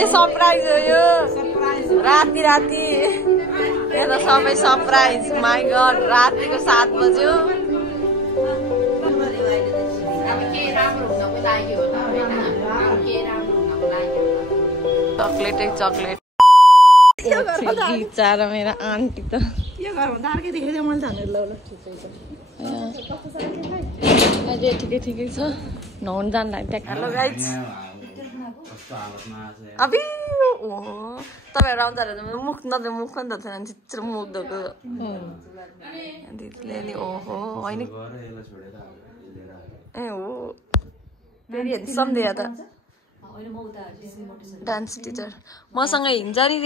के सरप्राइज हो यो राति राति यो त सबै सरप्राइज माइ गॉड रातिको 7 बज्यो चकलेट बिचारा मेरो आन्टी त यो घरमा अर्कै देखेर मैले थाहा ल ठिकै छ नुहाउनु जानु लाग्यो हेलो गाइज अबि तपाईँहरू आउँदा मुख नदेऊ मुख पनि त छैन चित्र मुख धोको दिदीले नि ओहो होइन ए हो फेरि सम्झेर त डान्स टिचर मसँग हिँड्छ नि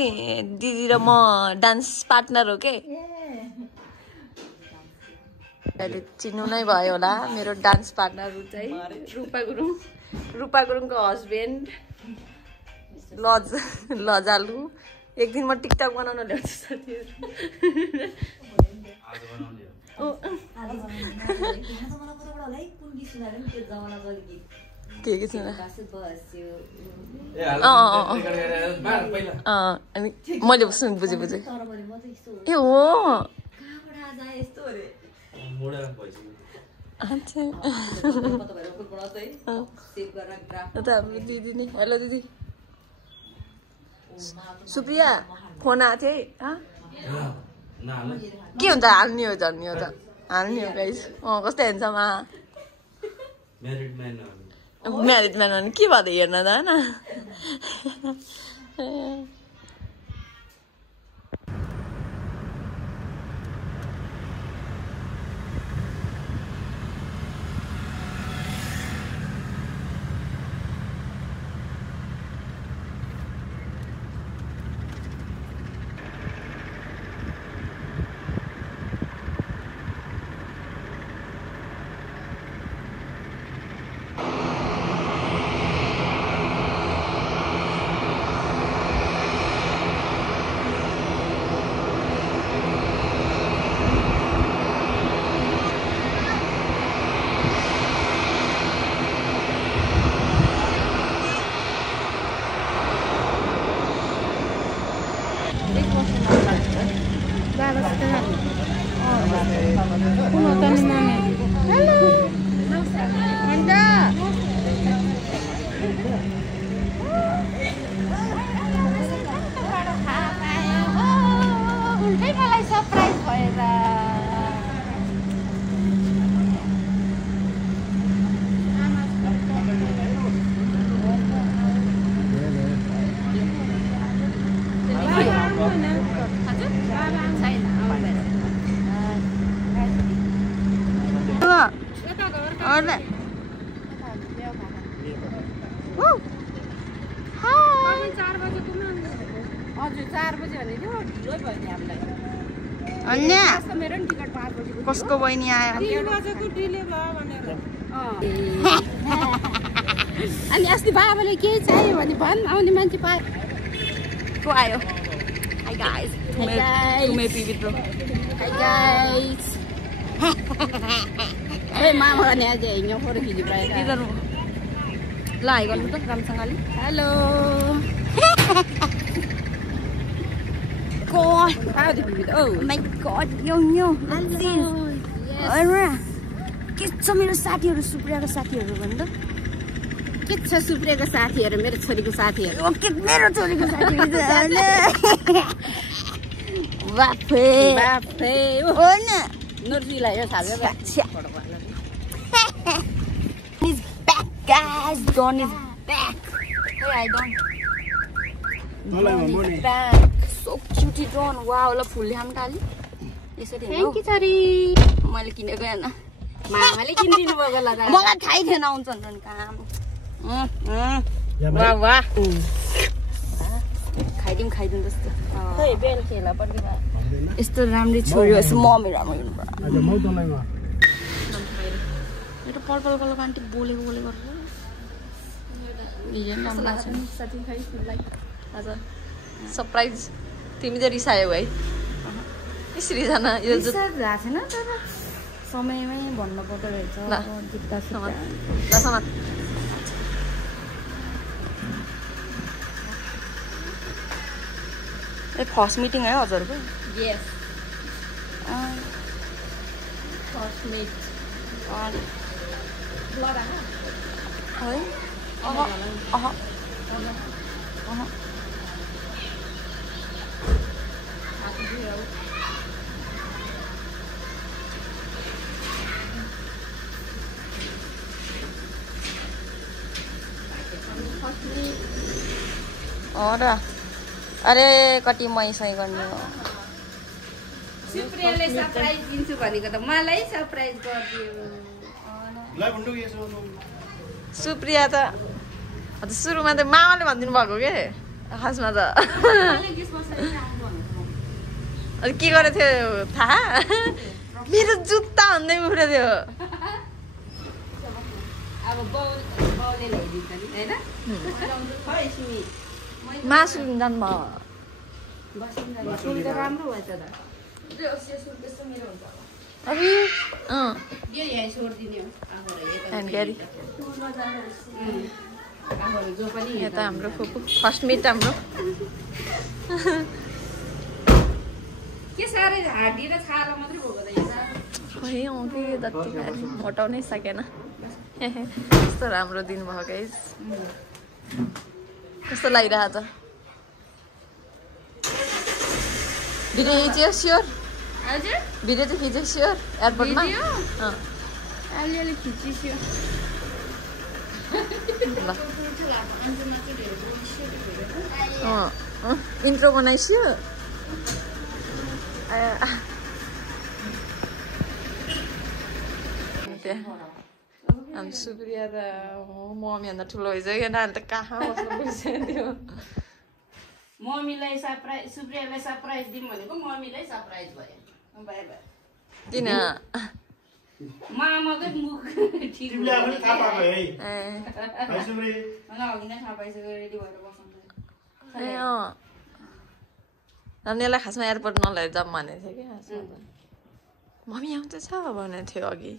दिदी र म डान्स पार्टनर हो के अहिले चिन्नु नै भयो होला मेरो डान्स पार्टनर चाहिँ रूपा गुरुङको हस्बेन्ड लजालु एक दिन म टिकटक बनाउन ल्याउँछु साथीहरू के सुना अनि मैले बुझेँ ए हो हाम्रो दिदी नि हेलो दिदी सुप्रिया फोन आएको थियो के हुन्छ हाल्ने हो झन्ने हो त हाल्ने हो गाइस कस्तो हेर्छमा म्यारिड म्यान भने के भयो हेर्न त होइन कसको बहिनी आयो अनि अस्ति बाबाले के चाहियो भने भन् आउने मान्छे पाए को आयो हाय गाइस तुमे पिबित्रो हाय गाइस ए मामा ने आज यहाँ फोटो खिच्नु पाएछ इधर ल हाय गर्नु त रामसँगले hello God, oh my God, yo, let's see. के छ मेरो साथीहरु सुप्रियाको साथीहरु भन्छ के छ सुप्रियाको साथीहरु मेरो छोरीको साथीहरु ओके मेरो छोरीको साथीहरु बाफे हो न नर्जीलाई यो थाल्छ He's back guys, Don is back. Hey, I don't. Don is back. So cute Don. Wow, ल फुलले हाम टाली यसरी थ्यांक यू छोरी मैले किनेको हैन मामाले किनिदिनु भयो ल मलाई थाहै थिएन आउँछ नि काम वाह वाह खाइदिम जस्तो खै बेल खेला पनि यस्तो राम्रो छोरी यसो मम्मी राम्रो हुनु पर्यो आज म तँलाई मेरो पर्पल कलरको आन्टी बोलेको हिजो राम्रो लाग्छ नि साथी खाइ फुललाई आज सरप्राइज तिमी त रिसायौ है यसरी जान यो रिसा गएको छैन तर समयमै भन्न पर्दो रहेछ जुत्ता समात चाहिँ फर्स्ट मिटिङ है हजुरको Yes. First meet. Blood है र अरे कति मैसै गर्ने हो सुप्रियाले सरप्राइज दिन्छु भनेको त मलाई सरप्राइज गरिदियो सुप्रिया त सुरुमा त मामाले भनिदिनु भएको के खासमा त अनि के गरेको थियो थाहा मेरो जुत्ता भन्दै उफ्रेको थियो अब बाउले ल्याइदिन्छ नि हैन खै सुमी मासु लिन जानुभयो सुमी त राम्रो भएछ त अभी यो यहाँ छोडिदिने हो ह्यान्ड क्यारी जो पनि यता हाम्रो फुपू फर्स्ट मिट हाम्रो के साह्रै हाडी र छाला मात्रै भएको त यहाँ खै कि जति खाएर मोटाउनै सकेन कस्तो राम्रो दिन भयो गाइस कस्तो लागिरहेको छ भिडियो खिच्यो स्योर हजुर भिडियो चाहिँ खिच्यो स्योर एयरपोर्टमा अलिअलि खिचिस्यो इन्ट्रो बनाइस्यो हामी सुप्रिया त मम्मीभन्दा ठुलो भइसक्यो नानी त कहाँ बस्नु पुगिसक्यो मम्मीलाई सरप्राइज सुप्रियालाई सरप्राइज दिउँ भनेको मम्मीलाई सरप्राइज भयो बाई बाई किन मामाकै मुख ठिक तिमीले आफैले थाहा पाएको है भाइ सुम्री अघि नै थाहा पाइसक्यो रेडी भएर बस्नु ए नानीलाई खासमा एयरपोर्ट नलिएर जाऊँ भनेको थियो कि खासमा त मम्मी आउँदैछ भनेको थियो अघि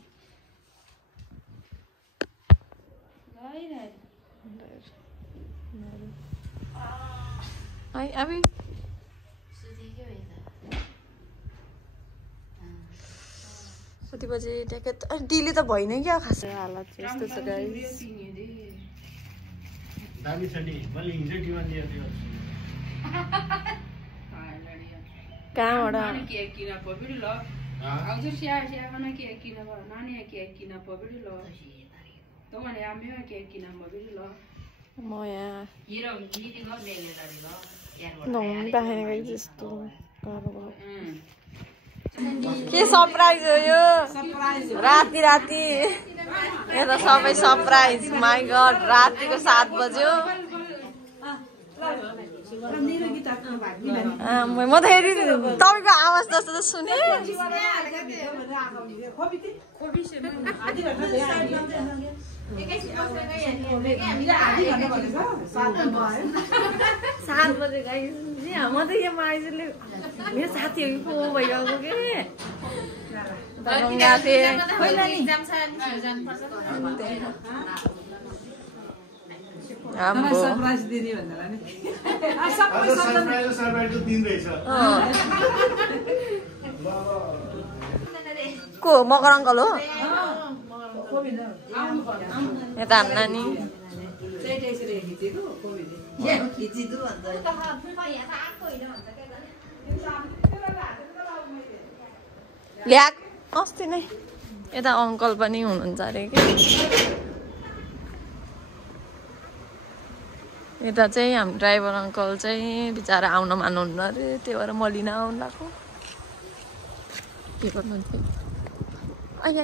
है अभी कति बजी ट्याके डिले त भइ नै क्या खासै हालत यस्तो छ गाइस दामी छ नि मैले हिजो डिमान्ड दिएको थियो कहाँबाट केक किन पबिडी ल आउँछ स्या स्यामा केक किन नानी केक किन पबिडी ल तमले आम्यो केक किन पबिडी ल म यहाँ हिरो नीति गर्ने दादी ल नहुनु पाएन गाइस यस्तो गाह्रो भयो के सरप्राइज हो यो राति राति यता सबै सरप्राइज माई गड रातिको 7 बज्यो म त हेरि तपाईँको आवाज जस्तो त सुने सात बजे गाइस म त यहाँ माइजूले मेरो साथीहरू को भइरहेको के सरप्राइज दिने भन्दा नि सरप्राइजको दिन रहेछ को मकर अङ्कल हो यता हाम्रो नानी ल्याक अस्ति नै यता अङ्कल पनि हुनुहुन्छ अरे कि यता चाहिँ हाम्रो ड्राइभर अङ्कल चाहिँ बिचरा आउन मान्नुहुन्न अरे त्यही भएर म लिन आउनु लाग्यो के गर्नुहुन्छ आया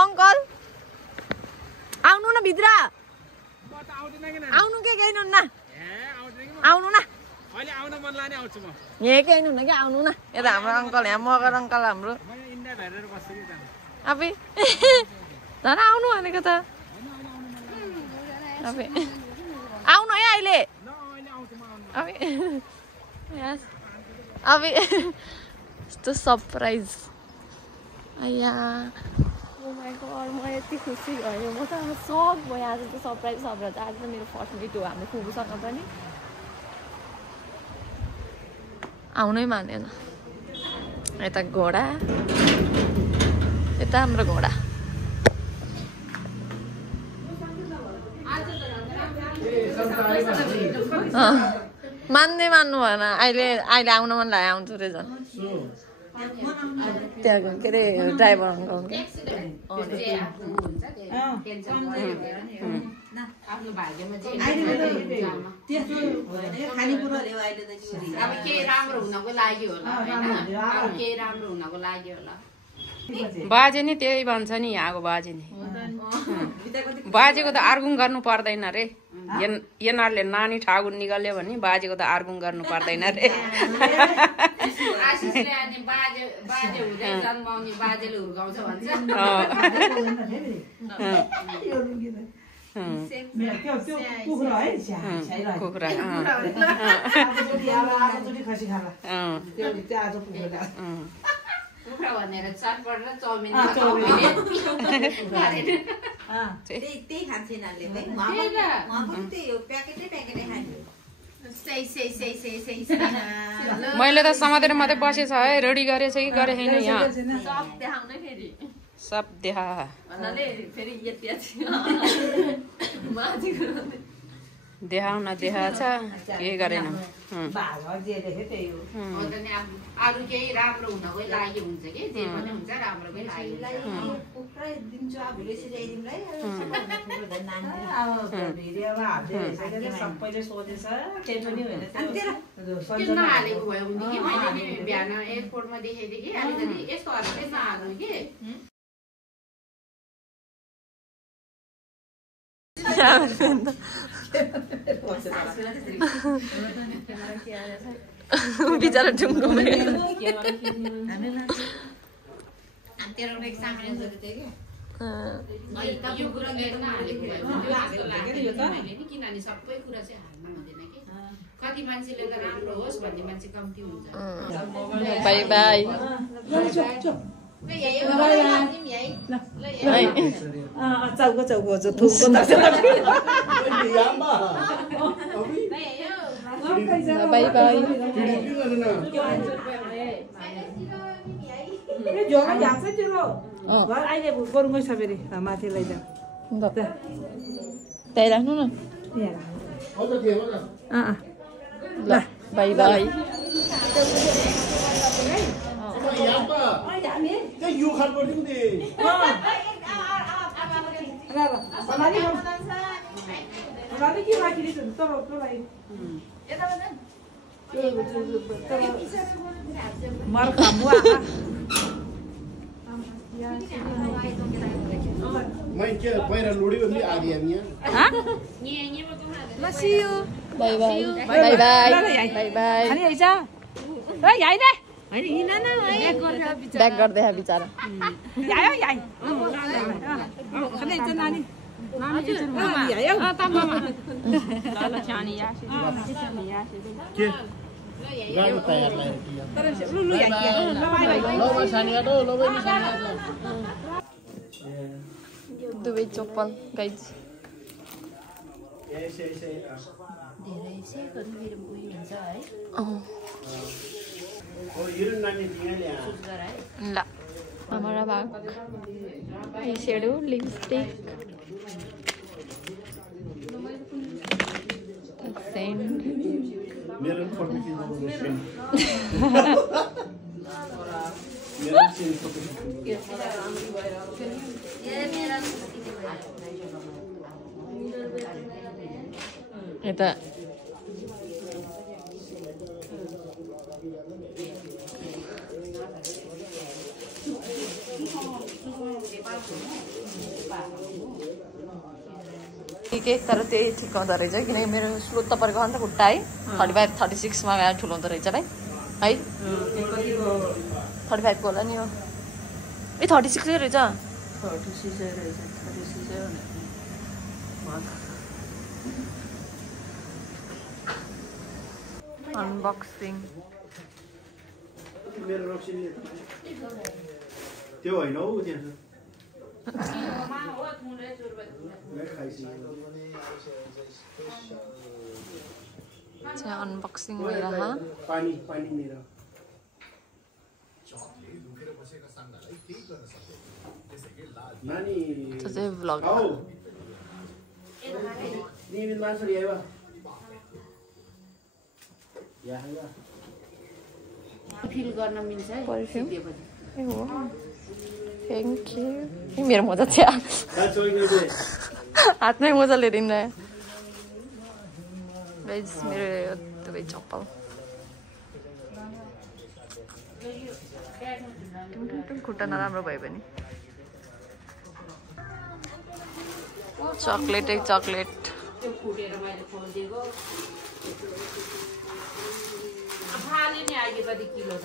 अङ्कल आउनु न भित्र आउनु के केही न आउनु न यही केही न कि आउनु न यता हाम्रो अङ्कल यहाँ मगर अङ्कल हाम्रो अब धन आउनु भनेको त आउनु है अहिले अब यस्तो सरप्राइज आया Oh my god, म यति खुसी भयो म त सब भयो आज त सरप्राइज आज त मेरो फर्स्ट मिट हो हाम्रो फुपूसँग पनि आउनै मानेन यता घोडा यता हाम्रो घोडा मान्दै मान्नु भएन अहिले आउन मन लाग्यो आउँछु रे झन् त्यहाँको के अरे ड्राइभर अङ्कल बाजे नि त्यही भन्छ नि यहाँको बाजे नि बाजेको त आर्गुङ गर्नु पर्दैन रे यिनीहरूले नानी ठागुन निकाल्यो भने बाजेको त आर्गुङ गर्नु पर्दैन रे भनेर चटपट र चाउमिन मैले त समातेर मात्रै बसेछ है रेडी गरेछ कि गरे छैन यहाँ सब देखा देखाउन देखाछ के गरेन अरू केही राम्रो हुनकै लागि हुन्छ कि जे पनि हुन्छ राम्रोकै लागि नहालेको भयो भने कि मैले बिहान एयरपोर्टमा देखेको थिएँ कि अलिकति यस्तो हल्कै नहाल्नु कि बिचारा ढुङ्गोमै किनभने सबै कुरा चाहिँ हाल्नु हुँदैन कि कति मान्छेले त राम्रो होस् भन्ने मान्छे कम्ती हुन्छ बाई बाई चौको थुक्को बाई बाई अहिले गरौँ छ फेरि माथि लैजाऊ त्यही राख्नु न ल बाई बाई यो खालको नि मैं के पहिरा लोडी पनि आदि हामी ल see you bye bye bye bye bye bye खाली आइज ए याइ दे हैन हिन न ब्याक गर्दै बिचारा यायो याइ खाली आइज नानी नानी यायो ल छानी यासे के गाडी तयार लाग्यो तर लु याइ लो सानी गाडो लो बहिनी सानी दुवै चप्पल गाइज धेरै चाहिँ फेरि उयो हुन्छ है ल हमारा भाग आई शेडो लिपस्टिक सेंड मेरो फोटो खिच्नु यता के तर त्यही ठिक हुँदो रहेछ किनकि मेरो स्लो त परेको अन्त खुट्टा है 35-36मा गएर ठुलो हुँदो रहेछ भाइ है 35 को होला नि हो ए 36 रहेछ 36 रहेछ 36 अनबक्सिङ मेरो रक्सी त्यो होइन हौ त्यहाँ चाहिँ अनबक्सिङ भइरह पानी पानी मेरा नानी त्यो चाहिँ भ्लग आओ निमित माछरी आयो यहाँ फिल गर्न मिल्छ है पर्फ्युम ए हो थ्याङ्क यू मेरो मोजा छ हातमै मोजा लिएर गाइस मेरो दुवै चप्पल खुट्टा नराम्रो भयो भने चकलेट चकलेट फुटेर मैले खोलिदिएको फाल्यो नि अहिले कति किलो छ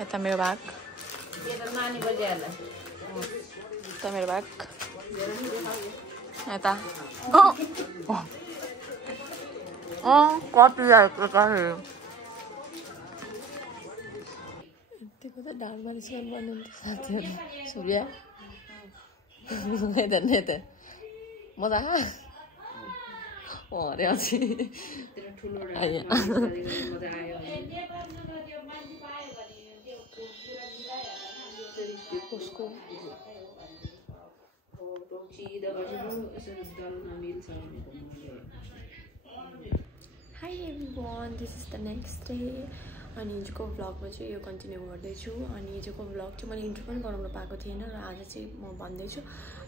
यता मेरो भाग नानी बलिहाल्ला यता मेरो भाग यता कति यतिको त ढाडबारी चिकन बनाउनु साथीहरू सूर्य यता मजा अरे अझै Hi everyone, this is the next day. अनि हिजोको भ्लगमा चाहिँ यो कन्टिन्यू गर्दैछु अनि हिजोको भ्लग चाहिँ मैले इन्ट्रो पनि गराउन पाएको थिएन र आज चाहिँ म भन्दैछु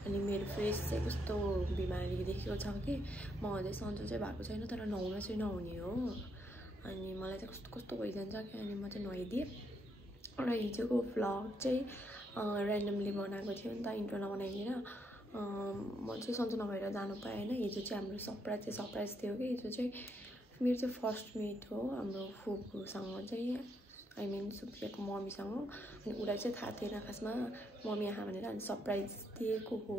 अनि मेरो फेस चाहिँ कस्तो बिमारी देखेको छ कि म अझै सन्चो चाहिँ भएको छैन तर नुहाउन चाहिँ नहुने हो अनि मलाई चाहिँ कस्तो कस्तो भइजान्छ कि अनि म चाहिँ नुहाइदिएँ र हिजोको भ्लग चाहिँ ऱ्यान्डमली बनाएको थियो नि त इन्ट्रो नबनाइदिएर म चाहिँ सन्चो नभएर जानु पाएँ होइन हिजो चाहिँ हाम्रो सरप्राइज थियो कि हिजो चाहिँ मेरो चाहिँ फर्स्ट मिट हो हाम्रो फुपूसँग चाहिँ आई मिन सुप्रियाको मम्मीसँग अनि उसलाई चाहिँ थाहा थिएन खासमा मम्मी आहा भनेर अनि सरप्राइज दिएको हो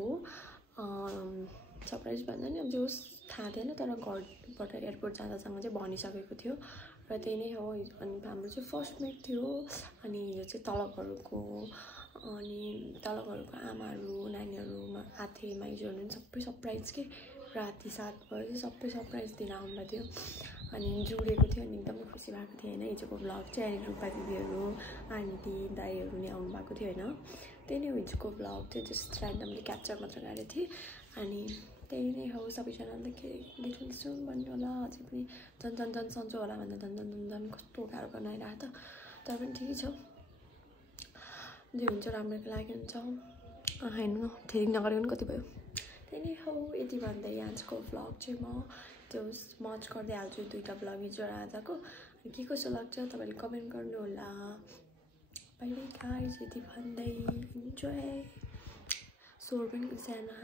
सरप्राइज भन्दा नि अब जो थाहा थिएन तर घरबाट एयरपोर्ट जाँदासँग चाहिँ भनिसकेको थियो र त्यही नै हो अनि हाम्रो चाहिँ फर्स्ट मिट थियो अनि हिजो चाहिँ तलघरको आमाहरू नानीहरूमा आथे माइजूहरू सबै सरप्राइज के राति 7 बजे सबै सरप्राइज दिन आउँदा थियो अनि जुडेको थियो अनि एकदमै खुसी भएको थियो होइन हिजोको भ्लग चाहिँ रूपा दिदीहरू आन्टी दाईहरू नि आउनु भएको थियो होइन त्यही नै हिजोको भ्लग चाहिँ जस्ट ऱ्यान्डमली क्याप्चर मात्र गरेको थिएँ अनि त्यही नै हो सबैजना अन्त के लिटल सुन भन्नु होला अझै पनि झन् सन्चो होला भन्दा झन् कस्तो गाह्रो गर्न आइरहेको त तर पनि ठिकै छ जे हुन्छ राम्रोको लागि हुन्छ होइन ठेरी नगरेको कति भयो त्यही नै हो यति भन्दै आजको भ्लग चाहिँ म त्यो मच गर्दै हाल्छु दुईवटा भ्लग हिजो र आजको अनि के कसो लाग्छ तपाईँले कमेन्ट गर्नु होला बाइ बाइ गाइस यति भन्दै इन्जोय स्वर पनि सानो